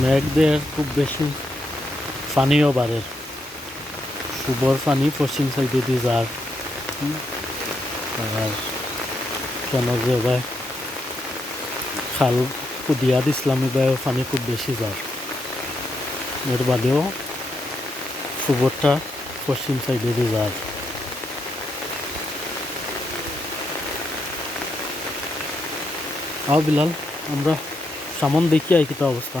মেঘদের খুব বেশি পানিও বাড়ে। শুভর পানি পশ্চিম সাইডে দিয়ে যার আর কেন যে ভাই খাল কুদিয়াদ ইসলামী ভাই পানি খুব বেশি যার এর বাদেও সুবরটা পশ্চিম সাইডে দিয়ে যার আও বিলাল, আমরা সামন দেখি আই কিতা অবস্থা।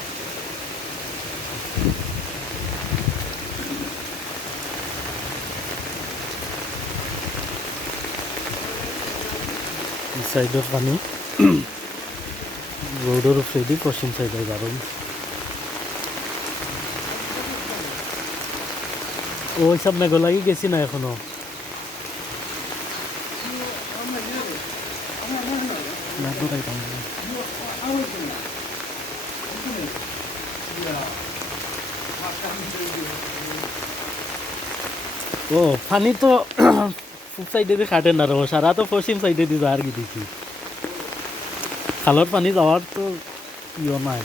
এই সাইডের পানি রোডের উপরে দিয়ে পশ্চিম সাইডের কারণ ওই সব মেঘলাগি গেছি না এখনও পানি ও পানি তো সাইডে দিয়ে কাটে না রো সারা তো পশ্চিম সাইডে দিয়ে কি দেখি খালর পানি যাওয়ার তো ইয়ে নাই।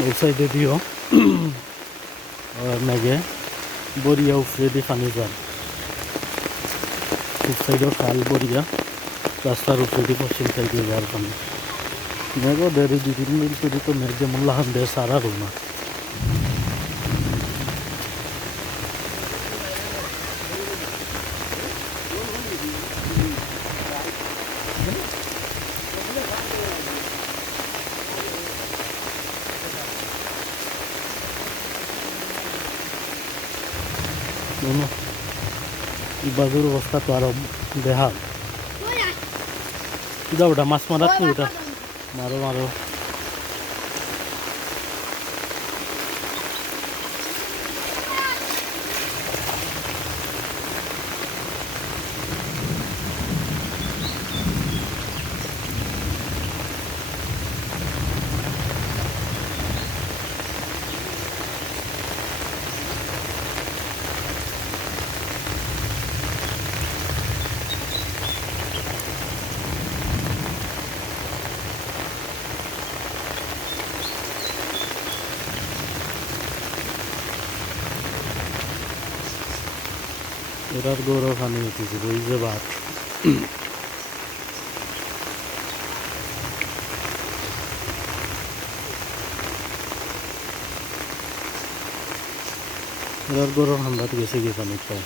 ওই সাইডে দিও আর মেঘে বরিয়া উফরে দিয়ে পানি যান পূব সাইডেও খাল বরিয়া রাস্তার উপরে দিয়ে পশ্চিম সাইডে যাওয়ার পানি মেঘও দেরি দুই তিন করে তো মেঘ যেমন লাহান দেয় সারা রুমা বাজুর অবস্থা তো আরও বেহাল। যাও ওটা মাছ মারার তো ওটা মারো। এরার গৌরব হানি হইতেছে ওই যে ভাত এরার গৌরব হান্দাত গেছে গিয়ে পানিটা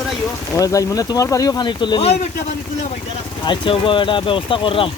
ধরাইও ভাই মানে তোমার বাড়িও পানি তুলে ওই আচ্ছা এটা ব্যবস্থা করলাম